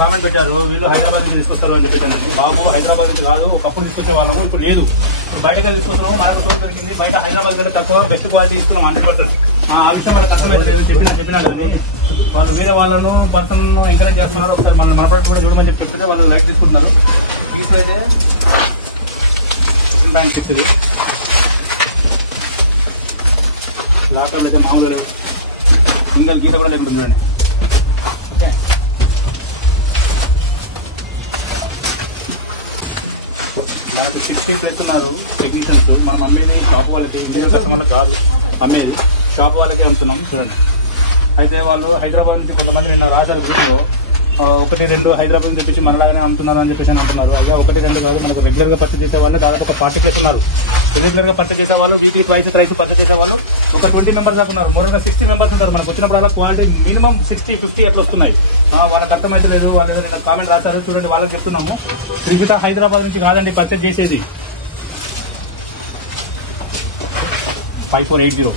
Comment పెట్టారు వీళ్ళు హైదరాబాద్ నుంచి తీసుకొస్తారు అని చెప్పాను. బాబు హైదరాబాద్ నుంచి కాదు, ఒకప్పుడు తీసుకొచ్చే వాళ్ళము, ఇప్పుడు లేదు. ఇప్పుడు బయటగా తీసుకొస్తున్నాము, మనకు తోట దొరికింది. బయట హైదరాబాద్ కంటే తక్కువ బెస్ట్ క్వాలిటీ ఇస్తున్నాం 100%. ఆ విషయం మనకు అర్థమైతే చెప్పినా కానీ వాళ్ళు వేరే వాళ్ళను పర్సన్ ఎంకరేజ్ చేస్తున్నారు. ఒకసారి మన ప్రొడక్ట్ కూడా చూడమని చెప్తుంటే వాళ్ళు లైక్ తీసుకుంటున్నారు. వీటిలో అయితే బ్యాంక్ ఇస్తుంది, ల్యాప్టాప్లు అయితే మామూలు లేవు, సింగల్ గీత కూడా లేకుండా చూడండి. ఓకే, నాకు 60+ ఉన్నారు టెక్నీషియన్స్. మనం అమ్మేది షాప్ వాళ్ళకి, ఇండియన్ కస్టమర్లకు కాదు అమ్మేది, షాప్ వాళ్ళకే అమ్ముతున్నాం. చూడండి, అయితే వాళ్ళు హైదరాబాద్ నుంచి కొంతమంది నిన్న రాశారు గ్రూప్లో, 1-2 హైదరాబాద్ నుంచి తెప్పించి మనలాగానే అమ్ముతున్నారు అని చెప్పేసి అంటున్నారు. అయ్యా 1-2 కాదు, మనకు రెగ్యులర్ గా పర్చేజ్ చేసే వాళ్ళు దాదాపు ఒక 40+ ఉన్నారు. రెగ్యులర్ గా పర్చేజ్ చేసే వాళ్ళు, వీక్లీ ట్రైస్ పర్చేజ్ చేసే వాళ్ళు ఒక 20 మెంబర్స్ దాకా ఉన్నారు. మోరల్గా 60 మెంబర్స్ ఉంటారు. మనకు వచ్చినప్పుడు క్వాలిటీ మినిమం 60-50 అట్లా వస్తున్నాయి. వాళ్ళకి అర్థమైతే లేదు. వాళ్ళు ఏదో నిన్న కామెంట్ రాశారు, చూడండి వాళ్ళకి చెప్తున్నాము. త్రిపిట హైదరాబాద్ నుంచి కాదండి పర్చేజ్ చేసేది. 5480